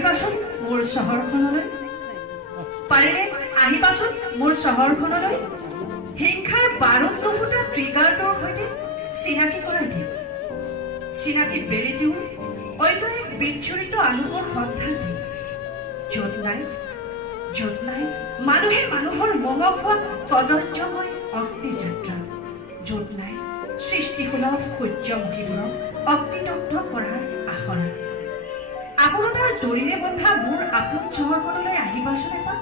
আহিবাচোন মোৰ চহৰখনলৈ পাৰিলে আহিবাচোন মোৰ চহৰখনলৈ হিংসাৰ বাৰুদ নুফুটা ট্ৰিগাৰটোৰ সৈতে চিনাকি কৰাই দিম চিনাকি বেলিটিও অন্য এক বিচ্ছুৰিত আলোকৰ সন্ধান দিম য'ত নাই মানুহে মানুহৰ মঙহ খোৱা কদৰ্যময় অগ্নিযাত্ৰা য'ত নাই সৃষ্টিসুলভ সূৰ্যমুখীবোৰক অগ্নিদগ্ধ কৰাৰ আশৰা আপোনতাৰ জৰিৰে বন্ধা মোৰ আপোন চহৰখনলৈ আহিবাচোন এপাক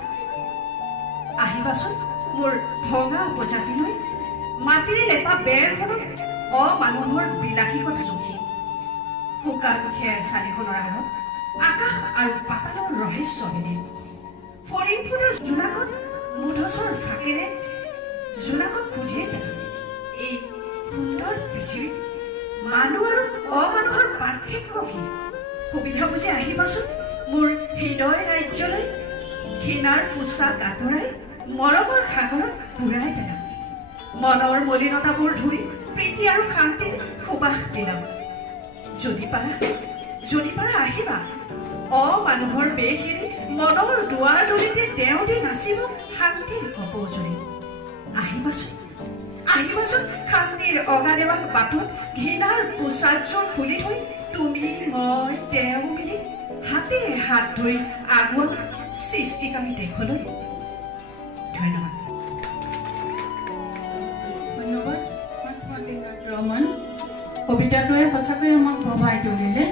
আহিবাচোন মোৰ ভঙা উপজাতিলৈ মাটিৰে লেপা বেৰখনত অমানুহৰ বিলাসীকতা জুখি শুকান খেৰ চালিখনৰ আঁৰত আকাশ আৰু পাতালৰ ৰহস্য বিদিত ফৰিং ফুটা জোনাকত মুধচৰ ফাঁকেৰে জোনাকত সুধিয়ে পেলাম এই সুন্দৰ পৃথিৱীত মানুহ আৰু অমানুহৰ পাৰ্থক্য কি সুবিধা বুজি আহিবাচোন মোৰ হৃদয় ৰাজ্যলৈ ঘৃণাৰ পোচাক আঁতৰাই মৰমৰ সাগৰত বুৰাই পেলাম মনৰ মলিনতাবোৰ ধুই প্ৰীতি আৰু শান্তিৰ সুবাস দিলাম যদি পাৰা আহিবা অমানুহৰ বেশ এৰি মনৰ দুৱাৰ দলিতে তেওঁ দি নাচিব শান্তিৰ কপৌজৰি আহিবাচোন শান্তিৰ অগাদেৱাক বাটত ঘৃণাৰ পোচাকযোৰ খুলি থৈ তুমি মই তেওঁ মিলি হাতে হাত ধৰি আগুৱাম সৃষ্টিকাৰী দেশলৈ ধন্যবাদ ৰমন কবিতাটোৱে সঁচাকৈ আমাক ভবাই তুলিলে